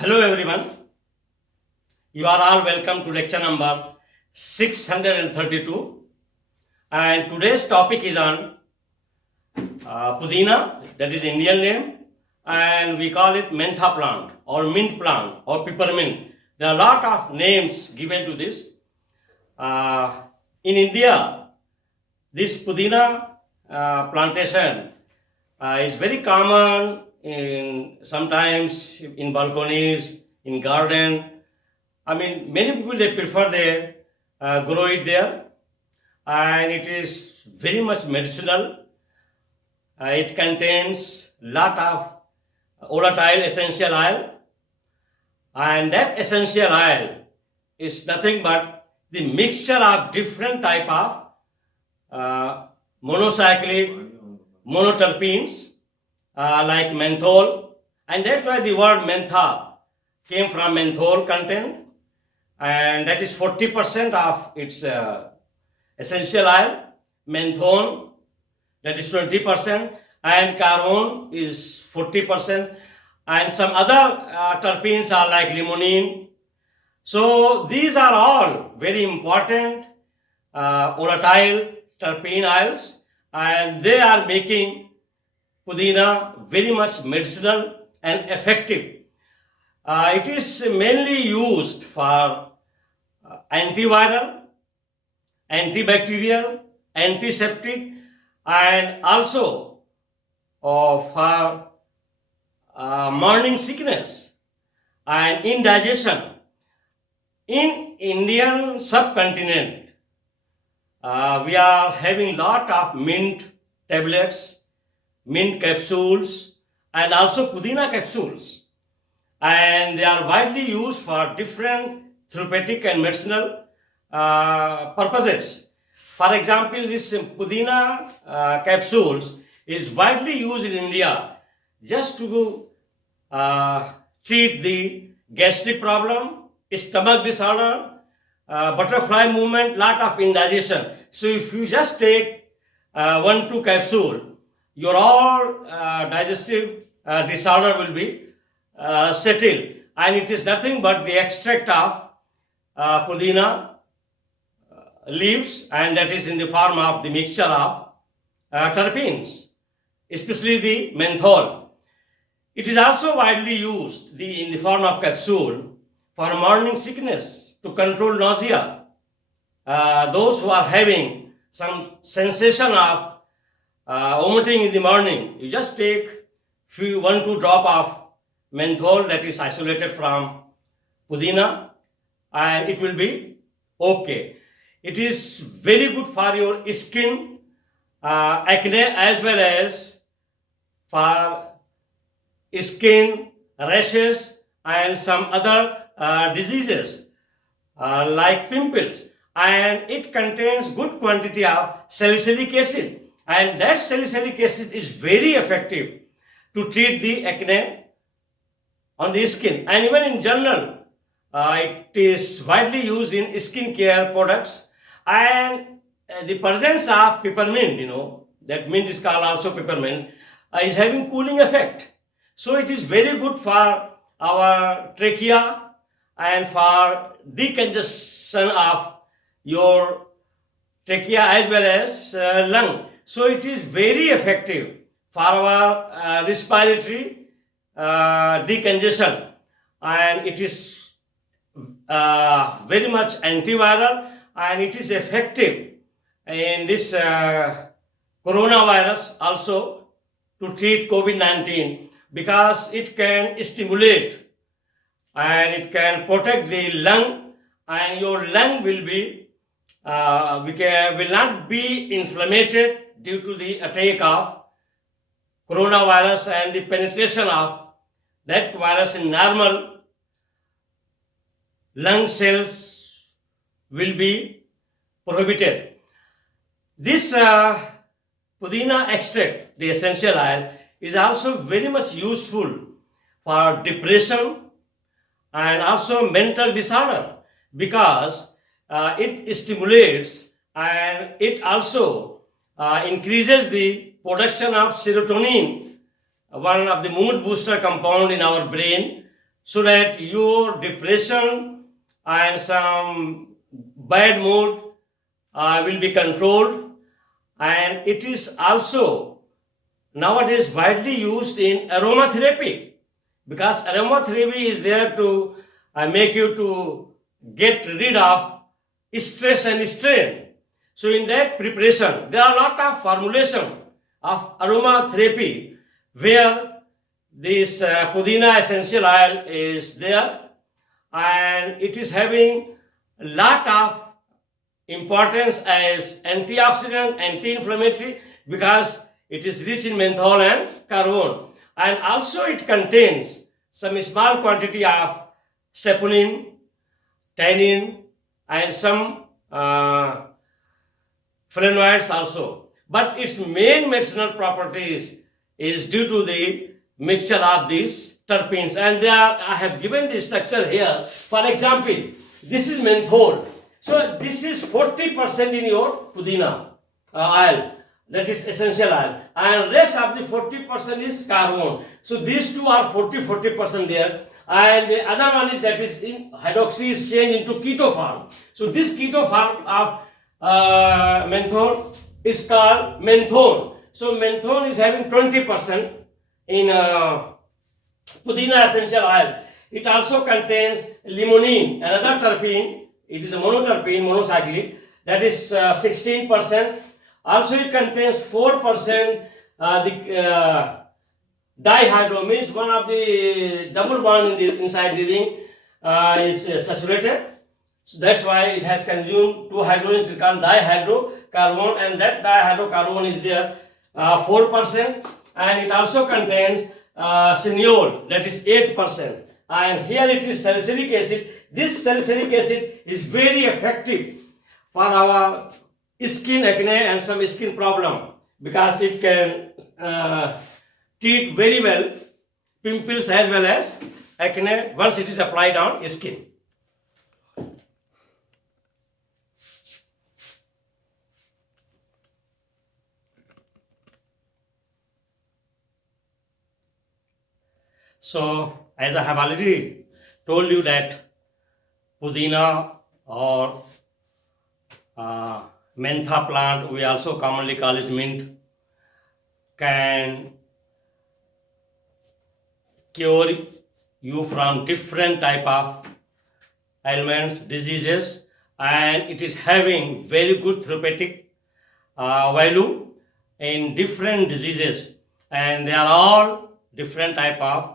Hello everyone, you are all welcome to lecture number 632, and today's topic is on Pudina, that is Indian name, and we call it mentha plant or mint plant or peppermint. There are a lot of names given to this. In India, this Pudina plantation is very common sometimes in balconies, in garden. I mean, many people they prefer they grow it there, and it is very much medicinal. It contains lot of volatile essential oil, and that essential oil is nothing but the mixture of different type of monocyclic monoterpenes like menthol, and that's why the word mentha came from menthol content, and that is 40% of its essential oil. Menthol, that is 20%, and carone is 40%, and some other terpenes are like limonene. So these are all very important volatile terpene oils, and they are making Pudina very much medicinal and effective. It is mainly used for antiviral, antibacterial, antiseptic, and also for morning sickness and indigestion. In Indian subcontinent, we are having lot of mint tablets, mint capsules, and also Pudina capsules, and they are widely used for different therapeutic and medicinal purposes. For example, this Pudina capsules is widely used in India just to treat the gastric problem, stomach disorder, butterfly movement, lot of indigestion. So if you just take 1-2 capsule, your all digestive disorder will be settled, and it is nothing but the extract of Pudina leaves, and that is in the form of the mixture of terpenes, especially the menthol. It is also widely used in the form of capsule for morning sickness to control nausea. Those who are having some sensation of vomiting in the morning, you just take 1-2 drop of menthol that is isolated from Pudina, and it will be okay. It is very good for your skin, acne, as well as for skin rashes and some other diseases like pimples, and it contains good quantity of salicylic acid, and that salicylic acid is very effective to treat the acne on the skin. And even in general, it is widely used in skin care products, and the presence of peppermint, that mint is called also peppermint, is having cooling effect. So it is very good for our trachea and for decongestion of your trachea as well as lung. So it is very effective for our respiratory decongestion, and it is very much antiviral, and it is effective in this coronavirus also to treat COVID-19, because it can stimulate and it can protect the lung, and your lung will be will not be inflamed due to the attack of coronavirus, and the penetration of that virus in normal lung cells will be prohibited. This Pudina extract, the essential oil, is also very much useful for depression and also mental disorder, because it stimulates and it also increases the production of serotonin, one of the mood booster compound in our brain. so that your depression and some bad mood will be controlled. And it is also nowadays widely used in aromatherapy, because aromatherapy is there to make you to get rid of stress and strain. So in that preparation, there are a lot of formulation of aromatherapy where this Pudina essential oil is there, and it is having a lot of importance as antioxidant, anti-inflammatory, because it is rich in menthol and carbon, and also it contains some small quantity of saponin, tannin, and some flavonoids also. But its main medicinal properties is due to the mixture of these terpenes, and they are, I have given the structure here. For example, this is menthol. So this is 40% in your pudina oil, that is essential oil, and rest of the 40% is carbon. So these two are 40% there, and the other one is, that is in hydroxy, is changed into keto form. So this keto form of menthol is called menthone. So menthone is having 20% in Pudina essential oil. It also contains limonene, another terpene. It is a monoterpene, monocyclic, that is 16%. Also it contains 4% the dihydro, means one of the double bond inside the ring is saturated. So that's why it has consumed two hydrogens. It is called dihydrocarbon, and that dihydrocarbon is there 4%, and it also contains cineol, that is 8%, and here it is salicylic acid. This salicylic acid is very effective for our skin acne and some skin problem, because it can treat very well pimples as well as acne once it is applied on skin. So as I have already told you that Pudina or mentha plant, we also commonly call it mint, can cure you from different type of ailments, diseases, and it is having very good therapeutic value in different diseases, and they are all different type of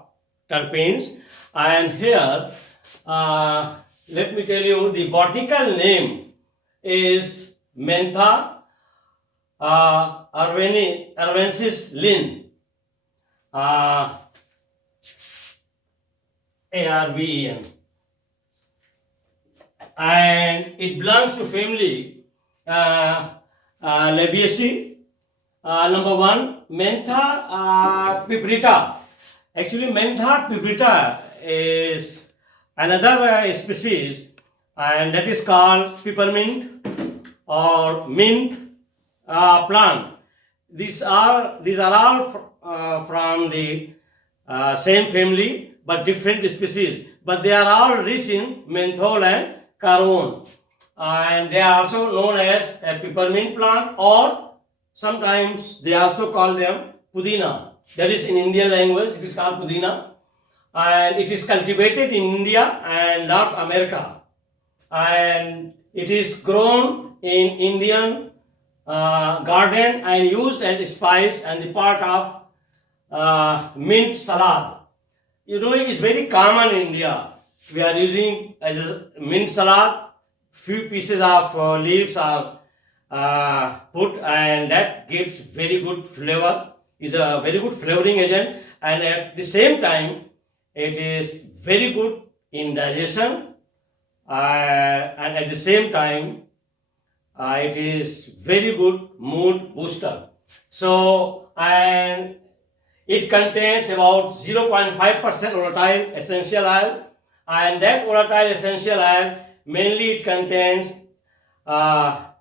terpenes. And here let me tell you, the botanical name is Mentha arvensis Linn, ARVEN, and it belongs to family Labiaceae. Number one, Mentha piperita. Actually, Mentha piperita is another species, and that is called peppermint or mint plant. These are all from the same family but different species, but they are all rich in menthol and carbon, and they are also known as a peppermint plant, or sometimes they also call them pudina. That is, in Indian language it is called pudina, and it is cultivated in India and North America, and it is grown in Indian garden and used as a spice and the part of mint salad. You know, it is very common in India. We are using as a mint salad, few pieces of leaves are put, and that gives very good flavor, is a very good flavoring agent, and at the same time it is very good in digestion, and at the same time it is very good mood booster. So, and it contains about 0.5% volatile essential oil, and that volatile essential oil mainly it contains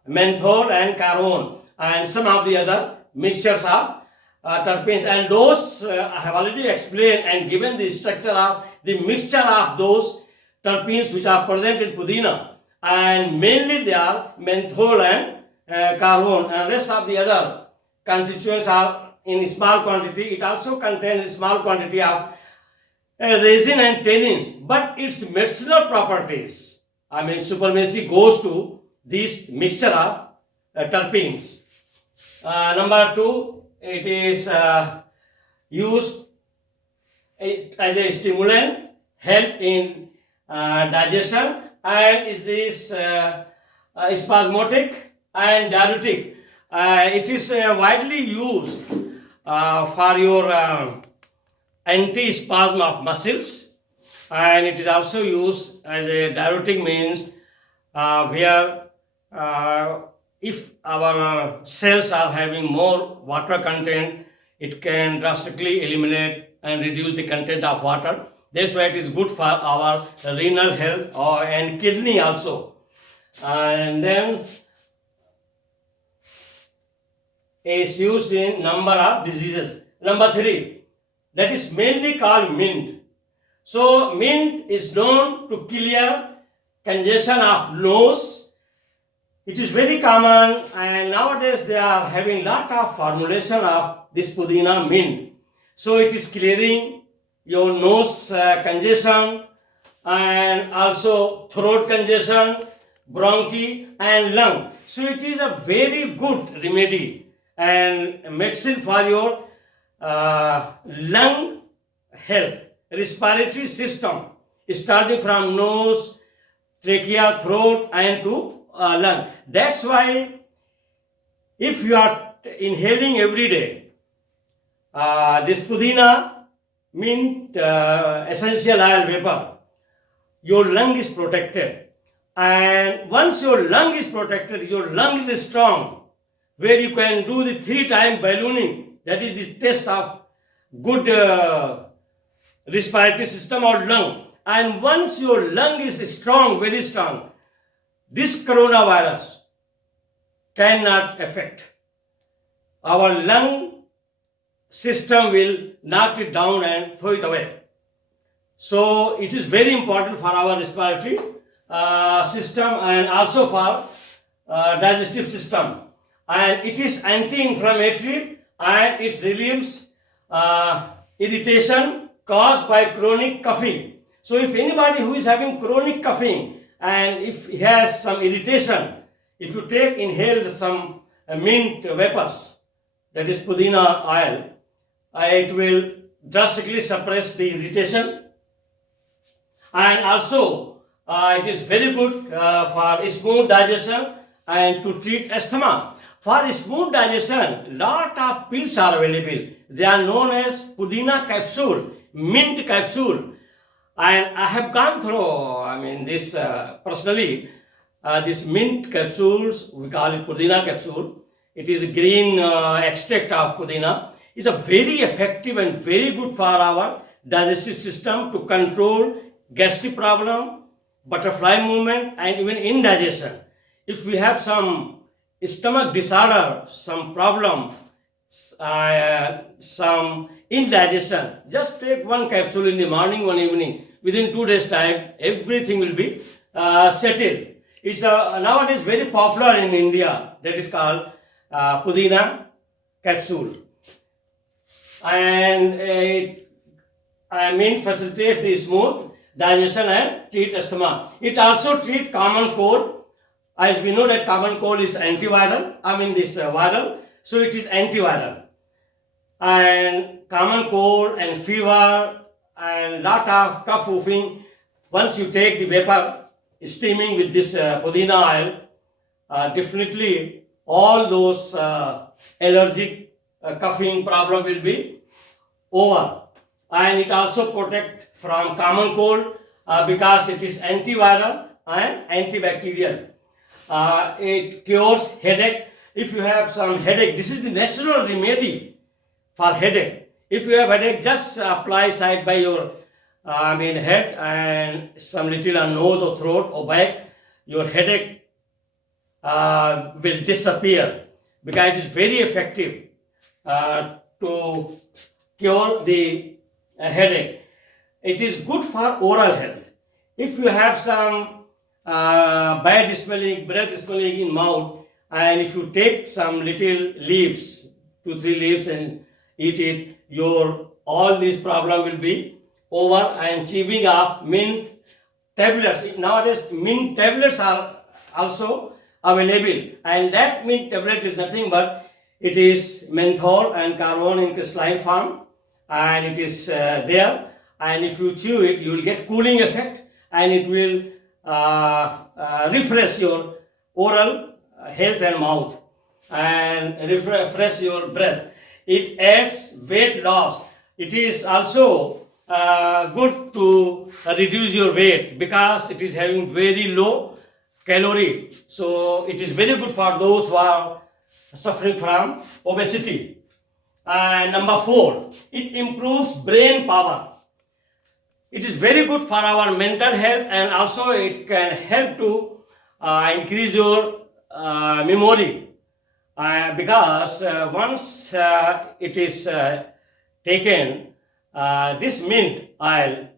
menthol and carbon and some of the other mixtures of terpenes, and those I have already explained and given the structure of the mixture of those terpenes which are present in pudina, and mainly they are menthol and carbon, and rest of the other constituents are in small quantity. It also contains a small quantity of resin and tannins, but its medicinal properties, I mean supremacy, goes to this mixture of terpenes. Number two, it is used as a stimulant, help in digestion, and is this spasmodic and diuretic. It is widely used for your anti-spasm of muscles, and it is also used as a diuretic, means where if our cells are having more water content, it can drastically eliminate and reduce the content of water. That's why it is good for our renal health and kidney also. And then is used in number of diseases. Number three, that is mainly called mint. So mint is known to clear congestion of nose. It is very common, and nowadays they are having lot of formulation of this pudina mint. So it is clearing your nose congestion, and also throat congestion, bronchi and lung. So it is a very good remedy and medicine for your lung health, respiratory system, starting from nose, trachea, throat and to lung. That's why if you are inhaling every day this pudina mint essential oil vapor, your lung is protected. And once your lung is protected, your lung is strong, where you can do the 3-time ballooning. That is the test of good respiratory system or lung. And once your lung is strong, very strong, this coronavirus cannot affect. Our lung system will knock it down and throw it away. So it is very important for our respiratory system and also for digestive system. And it is anti-inflammatory, and it relieves irritation caused by chronic coughing. So if anybody who is having chronic coughing and if he has some irritation, if you inhale some mint vapors, that is pudina oil, it will drastically suppress the irritation. And also it is very good for smooth digestion and to treat asthma. For smooth digestion, lot of pills are available. They are known as pudina capsule, mint capsule. And I have gone through, this personally, this mint capsules, we call it pudina capsule. It is a green extract of pudina. It's a very effective and very good for our digestive system to control gastric problem, butterfly movement, and even indigestion. If we have some stomach disorder, some problem, some indigestion, just take one capsule in the morning, one evening. Within 2 days' time, everything will be settled. It's nowadays very popular in India. That is called pudina capsule, and it facilitates the smooth digestion and treat asthma. It also treats common cold. As we know that common cold is antiviral, viral, so it is antiviral. And common cold and fever and lot of cough whooping, once you take the vapor steaming with this pudina oil, definitely all those allergic coughing problem will be over. And it also protects from common cold because it is antiviral and antibacterial. It cures headache. If you have some headache, this is the natural remedy for headache. If you have headache, just apply side by your head and some little on nose or throat or back. Your headache will disappear because it is very effective to cure the headache. It is good for oral health. If you have some bad smelling, breath smelling in mouth, and if you take some little leaves, 2-3 leaves, and eat it, your all this problem will be over. And chewing up mint tablets. Nowadays, mint tablets are also available, and that mint tablet is nothing but it is menthol and carbon in crystalline form, and it is there. And if you chew it, you will get cooling effect, and it will refresh your oral health and mouth, and refresh your breath. It adds weight loss. It is also good to reduce your weight because it is having very low calorie. So it is very good for those who are suffering from obesity. And number 4, it improves brain power. It is very good for our mental health, and also it can help to increase your memory, because once it is taken, this mint oil,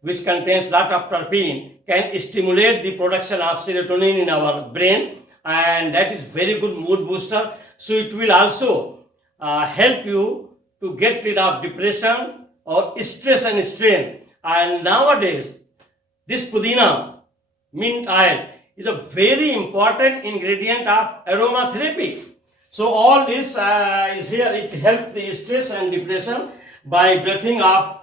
which contains lot of terpene, can stimulate the production of serotonin in our brain, and that is very good mood booster. So it will also help you to get rid of depression or stress and strain. And nowadays, this pudina mint oil is a very important ingredient of aromatherapy. So all this is here. It helps the stress and depression by breathing of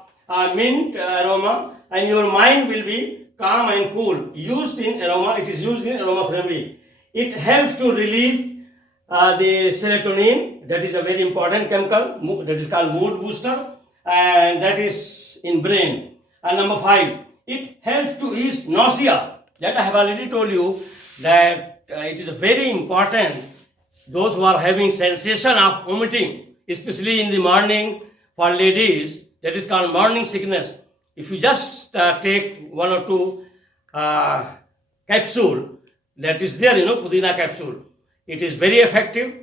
mint aroma, and your mind will be calm and cool. Used in aroma, it is used in aromatherapy. It helps to relieve the serotonin. That is a very important chemical that is called mood booster, and that is in brain. And number 5, it helps to ease nausea. That I have already told you that it is very important. Those who are having sensation of vomiting, especially in the morning for ladies, that is called morning sickness. If you just take 1 or 2 capsule, that is there, pudina capsule, it is very effective.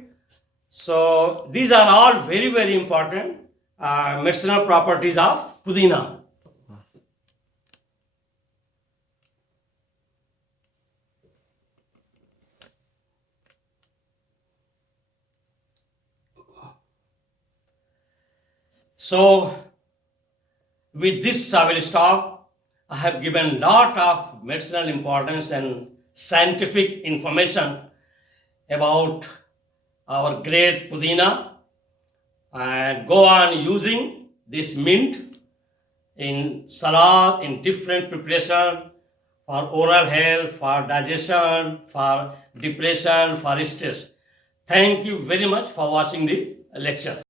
So these are all very, very important medicinal properties of pudina. So with this I will stop. I have given lot of medicinal importance and scientific information about our great pudina, and go on using this mint in salad, in different preparation, for oral health, for digestion, for depression, for stress. Thank you very much for watching the lecture.